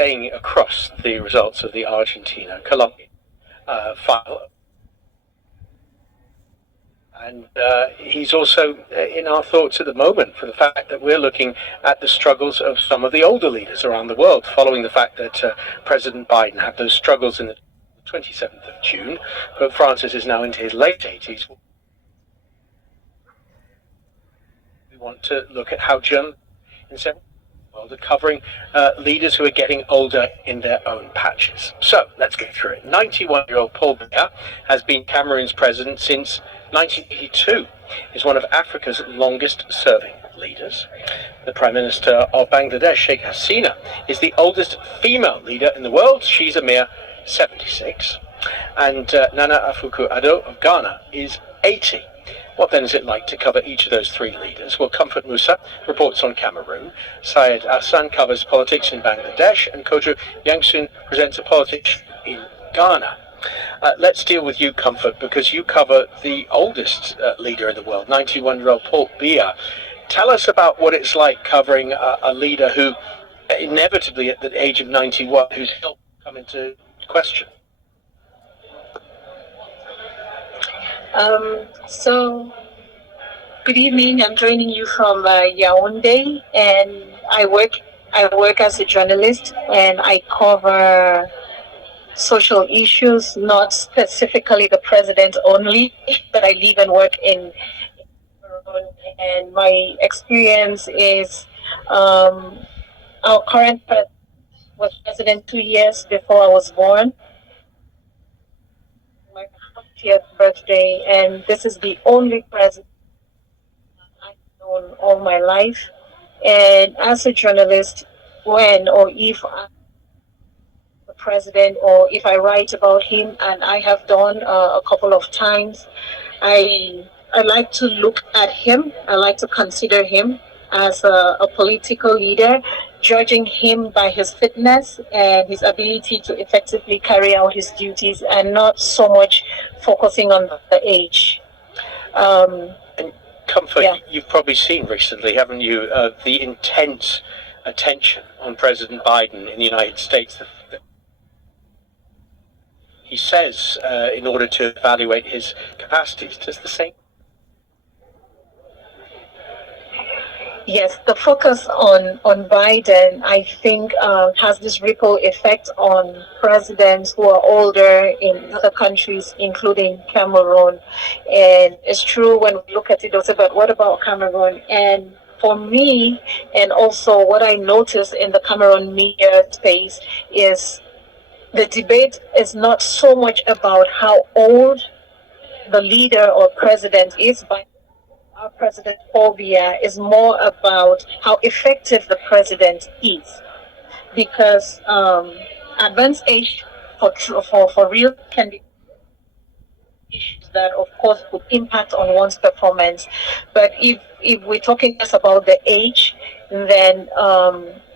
staying across the results of the Argentina-Colombia file. And he's also in our thoughts at the moment for the fact that we're looking at the struggles of some of the older leaders around the world, following the fact that President Biden had those struggles in the 27th of June. Pope Francis is now into his late 80s. We want to look at how Germany in several world are covering leaders who are getting older in their own patches. So let's go through it. 91-year-old Paul Biya has been Cameroon's president since 1982. He's one of Africa's longest serving leaders. The Prime Minister of Bangladesh, Sheikh Hasina, is the oldest female leader in the world. She's a mere 76. And Nana Akufo-Addo of Ghana is 80. What then is it like to cover each of those three leaders? Well, Comfort Musa reports on Cameroon, Syed Hassan covers politics in Bangladesh, and Kojo Yangsun presents a politics in Ghana. Let's deal with you, Comfort, because you cover the oldest leader in the world, 91-year-old Paul Biya. Tell us about what it's like covering a leader who, inevitably at the age of 91, whose health come into question. So, good evening. I'm joining you from Yaoundé, and I work as a journalist, and I cover social issues, not specifically the president only, but I live and work in Cameroon, and my experience is our current president was president 2 years before I was born. My 50th birthday, and this is the only president I've known all my life. And as a journalist, when or if I'm the president, or if I write about him, and I have done a couple of times, I like to look at him. I like to consider him as a political leader, judging him by his fitness and his ability to effectively carry out his duties, and not so much focusing on the age. And Comfort, yeah. You've probably seen recently, haven't you, the intense attention on President Biden in the United States. He says, in order to evaluate his capacities, does the same. Yes, the focus on Biden, I think, has this ripple effect on presidents who are older in other countries, including Cameroon. And it's true when we look at it, also, but what about Cameroon? And for me, and also what I notice in the Cameroon media space, is the debate is not so much about how old the leader or president is, but our President Paul Biya is more about how effective the president is, because advanced age for real can be issues that, of course, would impact on one's performance. But if we're talking just about the age, then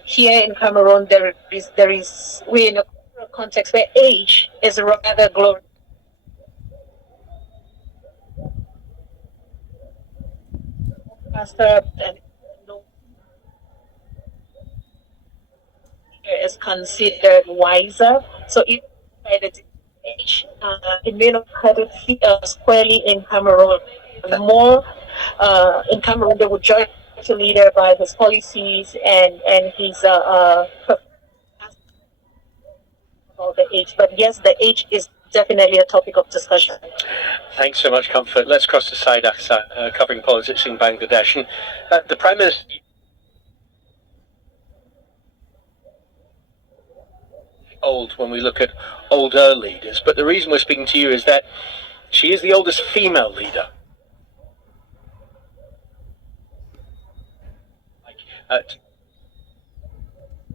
here in Cameroon we're in a context where age is rather glorious. Faster and is considered wiser. So if by the age, it may not cut it squarely in Cameroon. More in Cameroon, they would judge the leader by his policies and his about the age. But yes, the age is definitely a topic of discussion. Thanks so much, Comfort. Let's cross to Syed Hassan, covering politics in Bangladesh. And the Prime Minister old when we look at older leaders, but the reason we're speaking to you is that she is the oldest female leader.